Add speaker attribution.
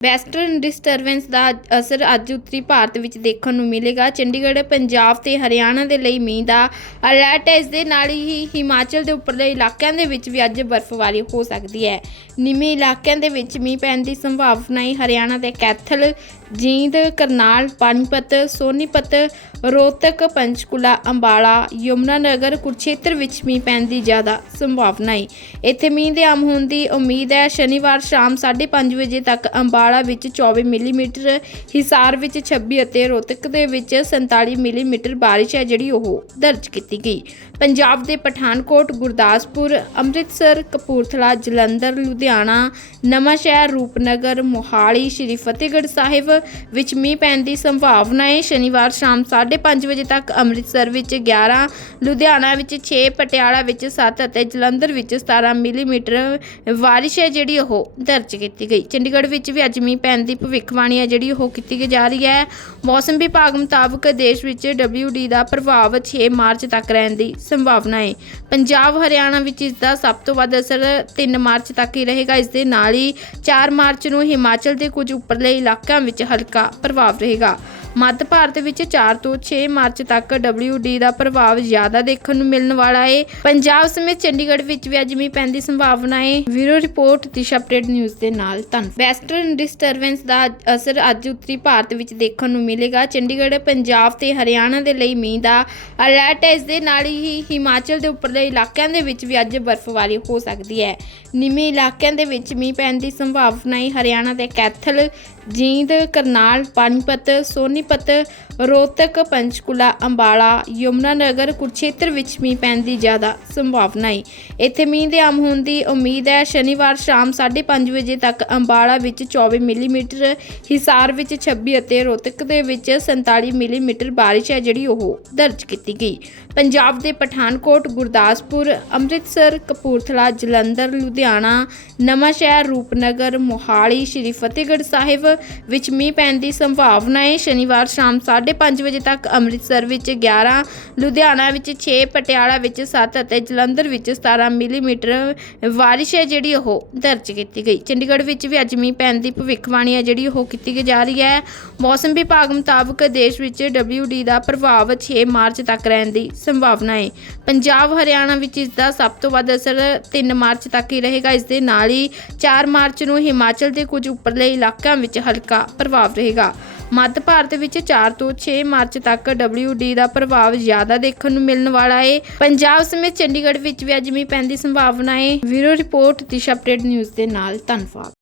Speaker 1: Western disturbance ਦਾ ਅਸਰ ਅੱਜ ਉੱਤਰੀ ਭਾਰਤ ਵਿੱਚ ਦੇਖਣ ਨੂੰ ਮਿਲੇਗਾ। ਚੰਡੀਗੜ੍ਹ, ਪੰਜਾਬ ਤੇ ਹਰਿਆਣਾ ਦੇ ਲਈ ਮੀਂਹ ਦਾ ਅਲਰਟ ਹੈ। ਇਸ ਦੇ ਨਾਲ ਹੀ ਹਿਮਾਚਲ ਦੇ ਉੱਪਰਲੇ ਇਲਾਕਿਆਂ ਦੇ ਵਿੱਚ ਵੀ ਅੱਜ ਬਰਫ਼ਬਾਰੀ ਹੋ ਸਕਦੀ ਹੈ। ਨਿਮੇ ਇਲਾਕਿਆਂ ਦੇ ਵਿੱਚ ਮੀਂਹ ਪੈਣ ਦੀ ਸੰਭਾਵਨਾ ਹੈ ਹਰਿਆਣਾ ਦੇ ਕੈਥਲ, ਜੀਂਦ, ਕਰਨਾਲ, ਪਾਣੀਪਤ, ਸੋਨੀਪਤ ਰੋਹਤਕ, ਪੰਚਕੂਲਾ, ਅੰਬਾਲਾ ਯਮੁਨਾਨਗਰ ਕੁਰੂਕਸ਼ੇਤਰ ਵਿੱਚ ਮੀਂਹ ਪੈਣ ਦੀ ਜ਼ਿਆਦਾ ਸੰਭਾਵਨਾ ਹੈ ਇੱਥੇ ਮੀਂਹ ਦੇ ਆਮ ਹੋਣ ਦੀ ਉਮੀਦ ਹੈ। ਸ਼ਨੀਵਾਰ ਸ਼ਾਮ 5:30 ਵਜੇ ਤੱਕ ਅੰਬਾਲਾ ਵਿੱਚ 24 ਮਿਲੀਮੀਟਰ, ਹਿਸਾਰ ਵਿੱਚ 26 ਅਤੇ ਰੋਹਤਕ ਦੇ ਵਿੱਚ 47 ਮਿਲੀਮੀਟਰ ਬਾਰਿਸ਼ ਹੈ ਜਿਹੜੀ ਉਹ ਦਰਜ ਕੀਤੀ ਗਈ। ਪੰਜਾਬ ਦੇ ਪਠਾਨਕੋਟ, ਗੁਰਦਾਸਪੁਰ, ਅੰਮ੍ਰਿਤਸਰ, ਕਪੂਰਥਲਾ, ਜਲੰਧਰ, ਲੁਧਿਆਣਾ ਨਵਾਂ ਸ਼ਹਿਰ ਰੂਪਨਗਰ, ਮੋਹਾਲੀ, ਸ਼੍ਰੀ ਫਤਿਹਗੜ੍ਹ ਸਾਹਿਬ ਵਿੱਚ ਮੀਂਹ ਪੈਣ ਦੀ ਸੰਭਾਵਨਾ ਹੈ ਸ਼ਨੀਵਾਰ ਸ਼ਾਮ 5:30 ਵਜੇ ਤੱਕ ਅੰਮ੍ਰਿਤਸਰ ਵਿੱਚ 11 ਲੁਧਿਆਣਾ ਵਿੱਚ 6 ਪਟਿਆਲਾ ਵਿੱਚ 7 ਅਤੇ ਜਲੰਧਰ ਵਿੱਚ 17 ਮਿਲੀਮੀਟਰ ਬਾਰਿਸ਼ ਹੈ ਜਿਹੜੀ ਉਹ ਦਰਜ ਕੀਤੀ ਗਈ। ਚੰਡੀਗੜ੍ਹ ਵਿੱਚ ਵੀ ਅੱਜ ਮੀਂਹ ਪੈਣ ਦੀ ਭਵਿੱਖਬਾਣੀ ਹੈ ਜਿਹੜੀ ਉਹ ਕੀਤੀ ਜਾ ਰਹੀ ਹੈ। ਮੌਸਮ ਵਿਭਾਗ ਮੁਤਾਬਕ ਦੇਸ਼ ਵਿੱਚ WD ਦਾ ਪ੍ਰਭਾਵ 6 ਮਾਰਚ ਤੱਕ ਰਹਿਣ ਦੀ ਸੰਭਾਵਨਾ ਹੈ। ਪੰਜਾਬ, ਹਰਿਆਣਾ ਵਿੱਚ ਇਸ ਦਾ ਸਭ ਤੋਂ ਵੱਧ ਅਸਰ 3 ਮਾਰਚ ਤੱਕ ਹੀ ਰਹੇਗਾ। ਇਸ ਦੇ ਨਾਲ ਹੀ 4 ਮਾਰਚ ਨੂੰ ਹਿਮਾਚਲ ਦੇ ਕੁਝ ਉੱਪਰਲੇ ਇਲਾਕਿਆਂ ਵਿੱਚ ਹਲਕਾ ਪ੍ਰਭਾਵ ਰਹੇਗਾ। ਮੱਧ ਭਾਰਤ ਵਿੱਚ 4 ਤੋਂ 6 ਮਾਰਚ ਤੱਕ WD ਦਾ ਪ੍ਰਭਾਵ ਜ਼ਿਆਦਾ ਦੇਖਣ ਨੂੰ ਮਿਲਣ ਵਾਲਾ ਹੈ ਪੰਜਾਬ ਸਮੇਤ ਚੰਡੀਗੜ੍ਹ ਵਿੱਚ ਵੀ ਅੱਜ ਮੀਂਹ ਪੈਣ ਦੀ ਸੰਭਾਵਨਾ ਹੈ ਵੀਰੋ ਰਿਪੋਰਟ, ਦਿਸ਼ਾ ਅਪਡੇਟ ਨਿਊਜ਼ ਦੇ ਨਾਲ ਧੰਨ ਵੈਸਟਰਨ ਡਿਸਟਰਬੈਂਸ ਦਾ ਅਸਰ ਅੱਜ ਉੱਤਰੀ ਭਾਰਤ ਵਿੱਚ ਦੇਖਣ ਨੂੰ ਮਿਲੇਗਾ। ਚੰਡੀਗੜ੍ਹ, ਪੰਜਾਬ ਤੇ ਹਰਿਆਣਾ ਦੇ ਲਈ ਮੀਂਹ ਦਾ ਅਲਰਟ ਹੈ। ਇਸ ਦੇ ਨਾਲ ਹੀ ਹਿਮਾਚਲ ਦੇ ਉੱਪਰਲੇ ਇਲਾਕਿਆਂ ਦੇ ਵਿੱਚ ਵੀ ਅੱਜ ਬਰਫ਼ਬਾਰੀ ਹੋ ਸਕਦੀ ਹੈ। ਨਿਮੇ ਇਲਾਕਿਆਂ ਦੇ ਵਿੱਚ ਮੀਂਹ ਪੈਣ ਦੀ ਸੰਭਾਵਨਾ ਹੈ ਹਰਿਆਣਾ ਦੇ ਕੈਥਲ, ਜੀਂਦ, ਕਰਨਾਲ, ਪਾਣੀਪਤ, ਸੋਨੀ ਸੋਨੀਪਤ ਰੋਹਤਕ ਪੰਚਕੂਲਾ, ਅੰਬਾਲਾ ਯਮੁਨਾਨਗਰ ਕੁਰੂਕਸ਼ੇਤਰ ਵਿੱਚ ਮੀਂਹ ਪੈਣ ਦੀ ਜ਼ਿਆਦਾ ਸੰਭਾਵਨਾ ਹੈ। ਇੱਥੇ ਮੀਂਹ ਦੇ ਆਮ ਹੋਣ ਦੀ ਉਮੀਦ ਹੈ। ਸ਼ਨੀਵਾਰ ਸ਼ਾਮ 5:30 ਵਜੇ ਤੱਕ ਅੰਬਾਲਾ ਵਿੱਚ 24 ਮਿਲੀਮੀਟਰ, ਹਿਸਾਰ ਵਿੱਚ 26 ਅਤੇ ਰੋਹਤਕ ਦੇ ਵਿੱਚ 47 ਮਿਲੀਮੀਟਰ ਬਾਰਿਸ਼ ਹੈ ਜਿਹੜੀ ਉਹ ਦਰਜ ਕੀਤੀ ਗਈ। ਪੰਜਾਬ ਦੇ ਪਠਾਨਕੋਟ, ਗੁਰਦਾਸਪੁਰ, ਅੰਮ੍ਰਿਤਸਰ, ਕਪੂਰਥਲਾ, ਜਲੰਧਰ, ਲੁਧਿਆਣਾ ਨਵਾਂ ਸ਼ਹਿਰ ਰੂਪਨਗਰ, ਮੋਹਾਲੀ, ਸ਼੍ਰੀ ਫਤਿਹਗੜ੍ਹ ਸਾਹਿਬ ਵਿੱਚ ਮੀਂਹ ਪੈਣ ਦੀ ਸੰਭਾਵਨਾ ਹੈ। ਸ਼ਨੀਵਾਰ ਸ਼ਾਮ 5:30 ਵਜੇ ਤੱਕ ਅੰਮ੍ਰਿਤਸਰ ਵਿੱਚ 11 ਲੁਧਿਆਣਾ ਵਿੱਚ 6 ਪਟਿਆਲਾ ਵਿੱਚ 7 ਅਤੇ ਜਲੰਧਰ ਵਿੱਚ 17 ਮਿਲੀਮੀਟਰ ਬਾਰਿਸ਼ ਹੈ ਜਿਹੜੀ ਉਹ ਦਰਜ ਕੀਤੀ ਗਈ। ਚੰਡੀਗੜ੍ਹ ਵਿੱਚ ਵੀ ਅੱਜ ਮੀਂਹ ਪੈਣ ਦੀ ਭਵਿੱਖਬਾਣੀ ਹੈ ਜਿਹੜੀ ਉਹ ਕੀਤੀ ਜਾ ਰਹੀ ਹੈ। ਮੌਸਮ ਵਿਭਾਗ ਮੁਤਾਬਕ ਦੇਸ਼ ਵਿੱਚ WD ਦਾ ਪ੍ਰਭਾਵ 6 ਮਾਰਚ ਤੱਕ ਰਹਿਣ ਦੀ ਸੰਭਾਵਨਾ ਹੈ। ਪੰਜਾਬ, ਹਰਿਆਣਾ ਵਿੱਚ ਇਸ ਦਾ ਸਭ ਤੋਂ ਵੱਧ ਅਸਰ 3 ਮਾਰਚ ਤੱਕ ਹੀ ਰਹੇਗਾ। ਇਸ ਦੇ ਨਾਲ ਹੀ 4 ਮਾਰਚ ਨੂੰ ਹਿਮਾਚਲ ਦੇ ਕੁਝ ਉੱਪਰਲੇ ਇਲਾਕਿਆਂ ਵਿੱਚ ਹਲਕਾ ਪ੍ਰਭਾਵ ਰਹੇਗਾ। ਮੱਧ ਭਾਰਤ ਵਿੱਚ 4 ਤੋਂ 6 ਮਾਰਚ ਤੱਕ WD ਦਾ ਪ੍ਰਭਾਵ ਜ਼ਿਆਦਾ ਦੇਖਣ ਨੂੰ ਮਿਲਣ ਵਾਲਾ ਹੈ ਪੰਜਾਬ ਸਮੇਤ ਚੰਡੀਗੜ੍ਹ ਵਿੱਚ ਵੀ ਅੱਜ ਮੀਂਹ ਪੈਣ ਦੀ ਸੰਭਾਵਨਾ ਹੈ ਵੀਰੋ ਰਿਪੋਰਟ, ਦਿਸ਼ਾ ਅਪਡੇਟ ਨਿਊਜ਼ ਦੇ ਨਾਲ। ਧੰਨਵਾਦ।